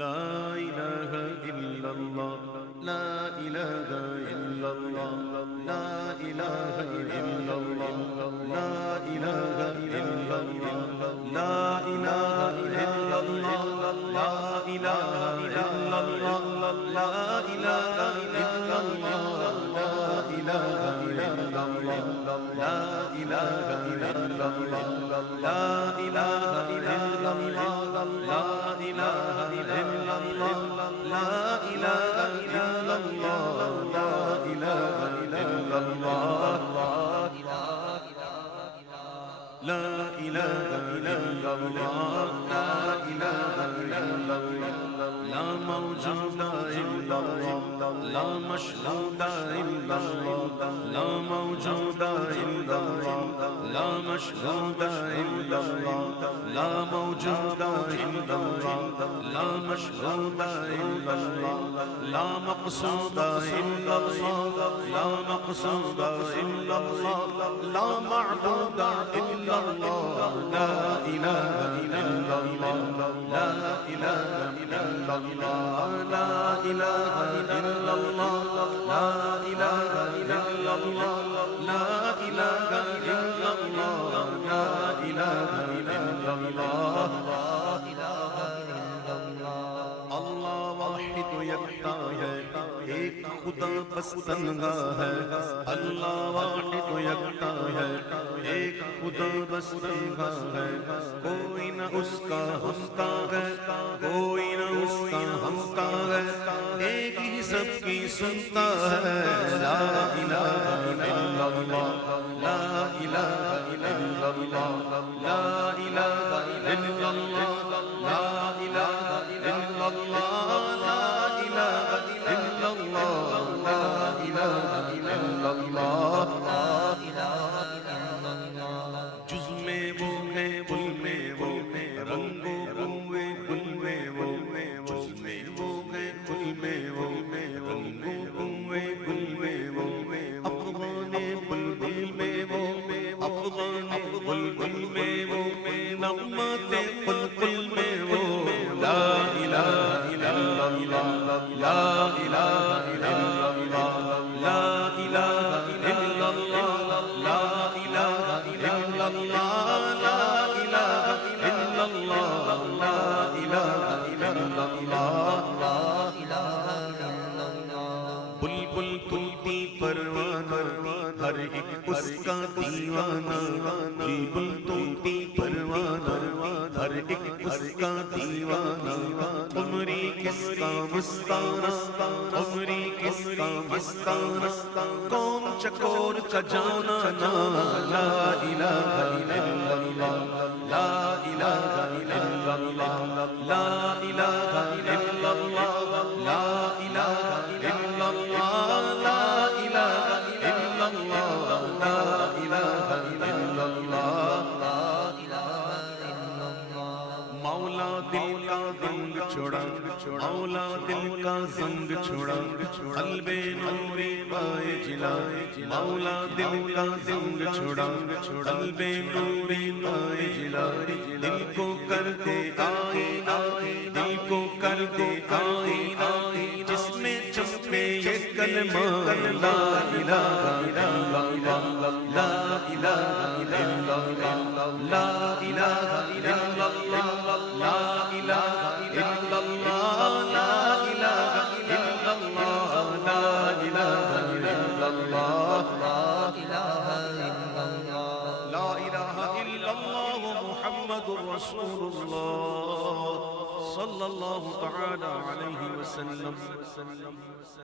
لا إله إلا الله لا إله إلا الله لا إله إلا الله لا إله إلا الله لا إله إلا الله لا إله إلا الله لا إله إلا الله لا إله إلا الله لا إله إلا الله لا إله إلا الله لا إله إلا الله لا إله إلا الله لا إله إلا الله لا إله إلا الله لا إله إلا الله لا موجود إلا الله لا مشهود إلا الله لا موجود إلا الله لا مشهود إلا الله لا موجود إلا الله لا مشهود إلا الله لا مقصود إلا الله لا مقصود إلا الله لا معبود إلا الله لا إله إلا الله لا إله إلا الله لا إله إلا الله لا إله إلا الله لا إله إلا الله لا إله إلا الله اللہ واحد یکتا ہے ایک خدا بس تنہا ہے اللہ واحد یکتا ہے ایک خدا بس تنہا ہے کوئی نہ اس کا ہمتا ہے کوئی نہ اس کا ہمتا ہے ایک ہی سب کی سنتا ہے لا الہ الا اللہ لا الہ الا اللہ لا الہ الا اللہ لا الہ الا اللہ لا الہ الا اللہ لا الہ الا اللہ جز میں وہ ہے گل میں وہ رنگ و بوئے گل میں وہ جز میں وہ ہے گل میں وہ رنگ و بوئے گل میں وہ افغان بلبل میں وہ افغان بلبل میں وہ نغمات قلقل میں وہ لا الہ الا اللہ لا الہ الا اللہ لا الہ الا اللہ لا الہ الا اللہ لا الہ الا اللہ لا الہ الا اللہ بلبل طوطی پروانہ ہر ایک اس کا دیوانہ بلبل طوطی پروانہ ہر ایک اس کا دیوانہ عمری کس کا مستانہ عمری کس کا مستانہ کون چکور کا جانا نا لا الہ الا اللہ لا الہ الا اللہ لا الہ الا اللہ لا الہ الا اللہ لا الہ الا اللہ لا الہ الا اللہ مولا دل کا زنگ چھوڑا مولا دل کا زنگ چھوڑا قلب نوری پائے جلا مولا دل کا زنگ چھوڑا قلب نوری پائے جلا دل کو کر دے آئینہ دل کو کر دے آئینہ جس میں چمکے یہ کلمہ لا الہ الا اللہ لا الہ الا اللہ لا الہ الا اللہ لا الہ الا اللہ لا الہ الا اللہ لا الہ الا اللہ لا الہ الا اللہ محمد رسول اللہ صلی اللہ تعالی علیہ وسلم